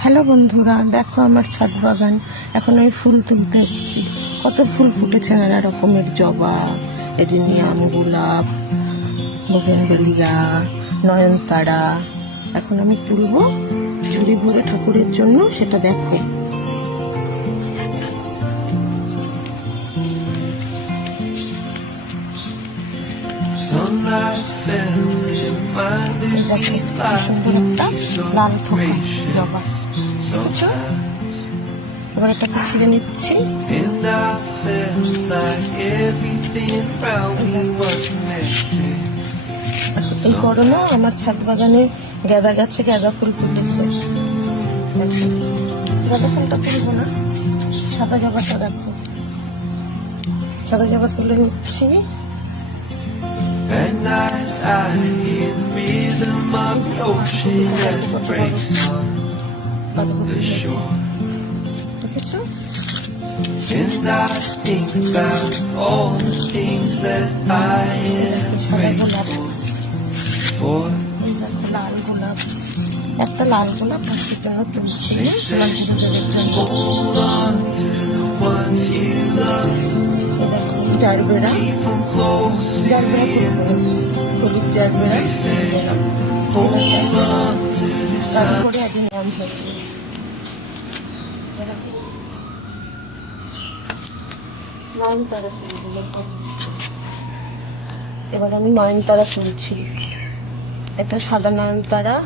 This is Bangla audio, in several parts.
হ্যালো বন্ধুরা, দেখো আমার ছাদ বাগান। এখন এই ফুল তুলতে এসেছি। কত ফুল ফুটেছে, নানা রকমের জবা, এডিনিয়াম, গোলাপ, বোগেনভেলিয়া, নয়নতারা। এখন আমি তুলবো ঝুড়ি ভরে ঠাকুরের জন্য, সেটা দেখো। লাল থোকা জবা, এবার এটাকে ছিঁড়ে নিচ্ছি। এই গরমে আমার ছাদ বাগানে গাঁদা গাছে গাঁদা ফুল ফুটেছে। গাঁদা ফুলটা তুলবো না, সাদা জবাটা দেখো। সাদা জবা তুলে নিচ্ছি। At night I hear the rhythm of the ocean as it breaks on the shore. And I think about all the things that I am grateful for. একটা লাল গোলাপ ভর্তির জন্য তুলছি। Hold on to the ones you love. Gerbera, হলুদ জারবেরা, তারপরে অ্যাডিনিয়াম হচ্ছে। নয়নতারা তুলব। এবার আমি নয়নতারা তুলছি। এটা সাদা নয়নতারা।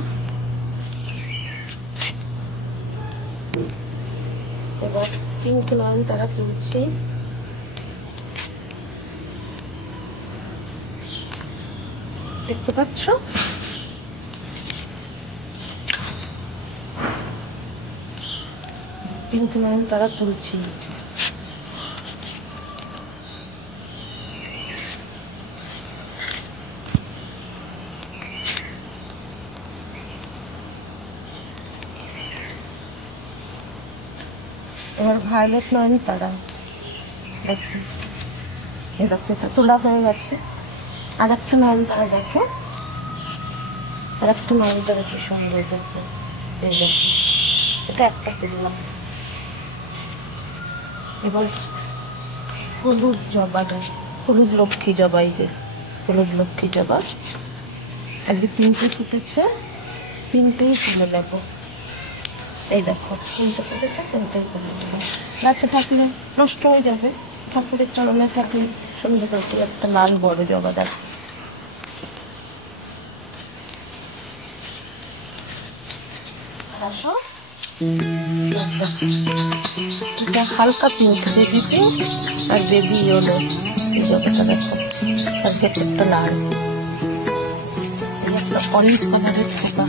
এবার পিঙ্ক নয়নতারা তুলছি। দেখতে পাচ্ছ, পিঙ্ক নয়নতারা তুলছি। এবার ভায়োলেট নয়নতারা দেখো, এটা তোলা হয়ে গেছে। আর একটা নয়নতারা দেখো, আর একটা নয়নতারা কি সুন্দর দেখো। এই দেখো, এটা একটা তুললাম। এবার হলুদ জবা, হলুদ লক্ষ্মী জবা, এই যে হলুদ লক্ষ্মী জবা, আজকে 3টে ফুটেছে, 3টেই তুলে নেব। এই দেখো 3টে ফুটেছে, 3টেই তুলে নেব। গাছে থাকলে নষ্ট হয়ে যাবে, ঠাকুরের চরণে থাকলে সুন্দর করে। একটা লাল বড় জবা দেখো। এটা হালকা পিঙ্ক, বেবি পিঙ্ক আর বেবি ইয়েলো। এই জবাটা দেখো, আজকে একটা লাল, একটা অরেঞ্জ কালারের থোকা,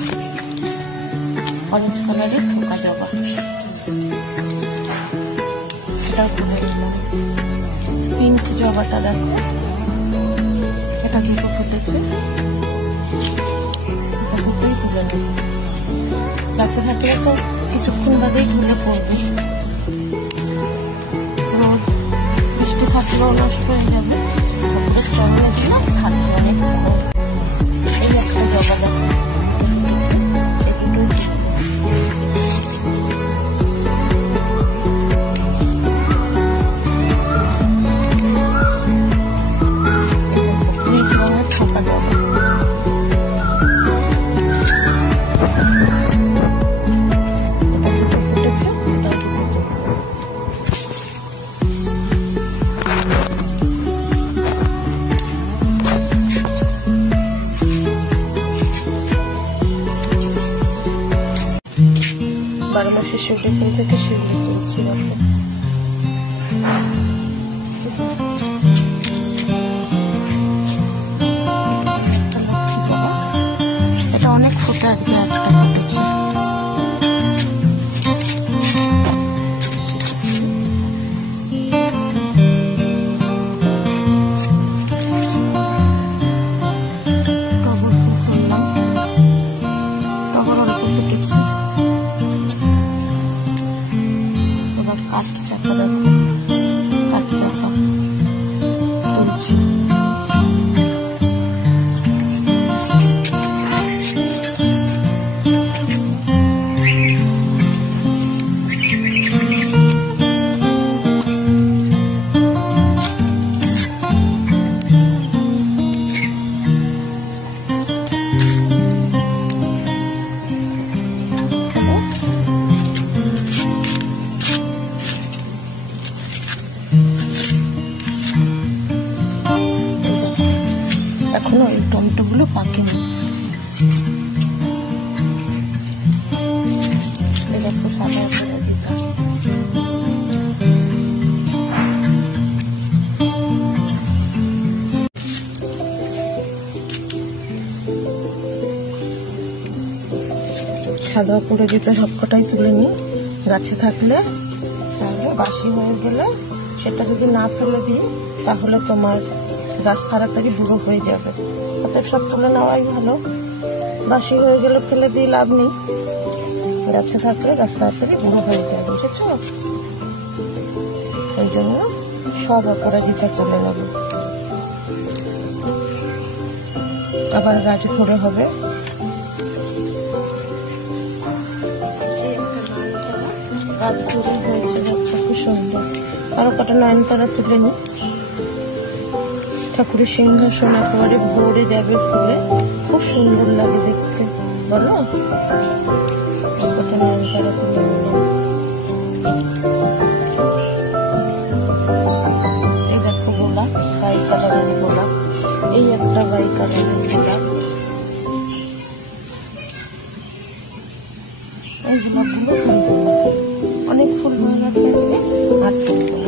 অরেঞ্জ কালারের থোকা জবা। এটাও তুলে নিলাম। পিঙ্ক জবাটা দেখো, এটা দুটো ফুটেছে, এটা দুটোই তুলে নেব। গাছে থাকলে তো কিছুক্ষণ বাদেই ঢুলে পড়বে, রোদ বৃষ্টি থাকলেও নষ্ট হয়ে যাবে। ঠাকুরের চরণে দিলে থাকবে অনেক। এই একটা জবা দেখো, এই দুটোই থাকা জবা। বারোমাসে শিউলি ফুল থেকে শিউলি তুলছি। এটা অনেক ফুটে আজকে, একটা ফুটেছে। টগর ফুল তুললাম, টগর অল্প ফুটেছে। কাঠ চাপা দেখো, পাকেনি। দেখো সাদা অপরাজিতা। সাদা অপরাজিতা সবকটাই তুলে নিই। গাছে থাকলে তাহলে বাসি হয়ে গেলে সেটা যদি না ফেলে দিই তাহলে তোমার গাছ তাড়াতাড়ি বুড়ো হয়ে যাবে। অতএব সব তুলে নেওয়াই ভালো। বাসি হয়ে গেলে ফেলে দিয়ে লাভ নেই। গাছে থাকলে গাছ তাড়াতাড়ি বুড়ো হয়ে যাবে, বুঝেছো? ওই জন্য সব অপরাজিতা তুলে নেব। আবার গাছ ভরে হবে। গাছ ভরে হয়েছে, খুব সুন্দর। আরো কটা নয়নতারা তুলে নি। ঠাকুরের সিংহাসন একেবারে ভরে যাবে ফুলে, খুব সুন্দর লাগে দেখতে, বলো? কটা নয়নতারা তুলে নিলাম। এই দেখো গোলাপ, বাই কালারের গোলাপ। এই একটা বাই কালারের গোলাপ। এই গোলাপগুলো তুলবো না, অনেক ফুল হয়ে গেছে আর তুলবো না।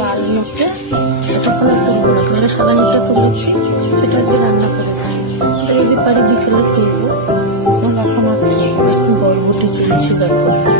লাল নোটে এতক্ষণে তুলবো না, কারণ সাদা নোটটা তুলেছি, সেটা আজকে রান্না করেছি। এটা যদি পারি বিকেলে তুলবো, এখন আর বরবটি তুলছি। দেখো